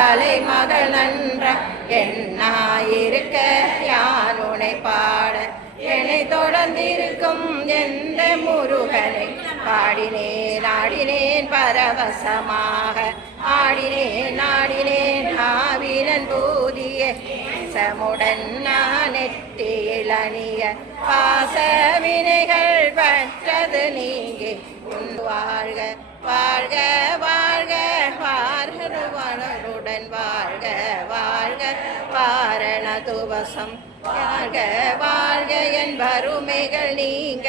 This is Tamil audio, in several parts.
தலைமகள் நன்ற எண்ணாயிருக்க யானுனை பாட என்னை தொடர்ந்திருக்கும் எந்த முருகனை பாடினேன் ஆடினேன் பரவசமாக ஆடினேன் ஆடினேன் ஆவினன் பூதிய சமுடன் நான் நெற்றியில் அணிய பாச வினைகள் பற்றது நீங்கி உண்டு வாழ்க வாழ்க வாழ்க வார்களுடன் வாழ்க வாழ்க வாரண துவசம் வாழ்க வாழ்க என் வறுமைகள் நீங்க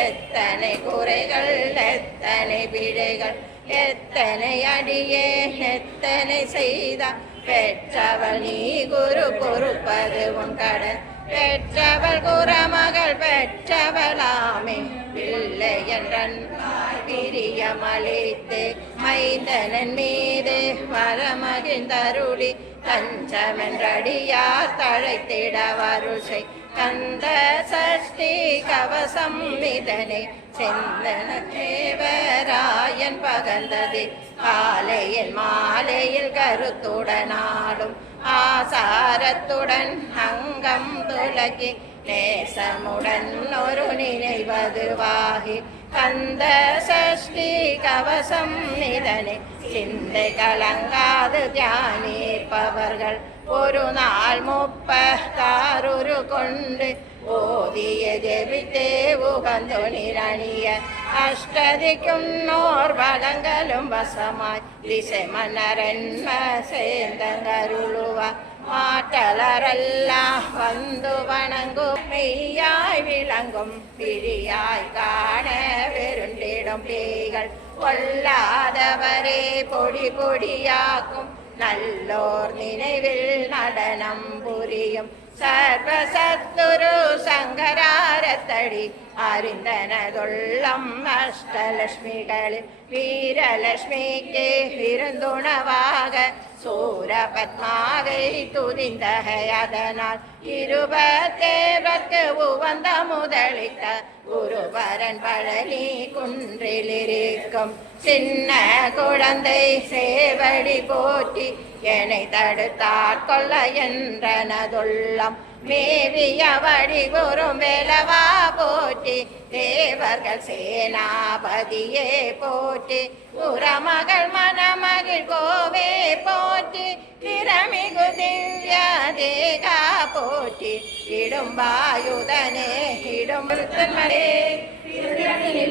எத்தனை குறைகள் எத்தனை பிழைகள் எத்தனை அடியே எத்தனை செய்தார் பெற்றவள் நீ குரு பொறுப்பது உன் கடன் பெற்றவள் குறமகள் பெற்றவளாமே பிள்ளை என்றன் பிரியமளித்து மைந்தனன் மீது வரமகிழ்ந்தருளி தஞ்சமென்றடியார் தழைத்திட வருசை கந்த சஷ்டி கவசம் இதனை செந்தன தேவராயன் பகந்தது காலையில் மாலையில் கருத்துடனாடும் ஆசாரத்துடன் அங்கம் துலகி நேசமுடன் ஒரு நினைவதுவாகி கந்த சஷ்டி கவசம் இதனை சிந்தை கலங்காது தியானிப்பவர்கள் ஒரு நாள் 36 கொண்டு ஓதிய ஜெபித்தே உகந்தொனிரணிய அஷ்டதிக்கும் நோர் வளங்களும் வசமாய் திசை மன்னரன்ம சேர்ந்தங்கருளுவா மாட்டலரெல்லாம் வந்து வணங்கும் மெய்யாய் விளங்கும் பிரியாய் காண வெருண்டிடும் பேய்கள் கொல்லாதவரே பொடி பொடியாக்கும் நல்லோர் நினைவில் நடனம் புரியும் சர்வசத்துரு சங்கராரத்தடி அறிந்தனதுள்ளம் அஷ்டலட்சுமிகளில் வீரலட்சுமிக்கு விருந்துணவாக சூரபத்மாவை துதிந்தகையதனால் 27 உவந்த முதலிட்ட குருவரன் பழனி குன்றிலிருக்கும் சின்ன குழந்தை சேவடி போற்றி என்னை தடுத்தாற் கொள்ள என்றனதுள்ளம் மேவிய வடிகுறும் வேலவா போற்றி தேவர்கள் சேனாபதியே போற்றி புறமகள் மணமகிழ் கோவே போற்றி திறமிகு திவ்ய தேகா போற்றி இடும்பாயுதனே இடும்பருத்தன்மரே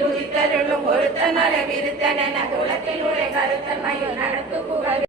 உதித்தருளும் ஒருத்தனர விருத்தன குலத்தில் உரை கருத்தன்மையில் நடத்து புகழ்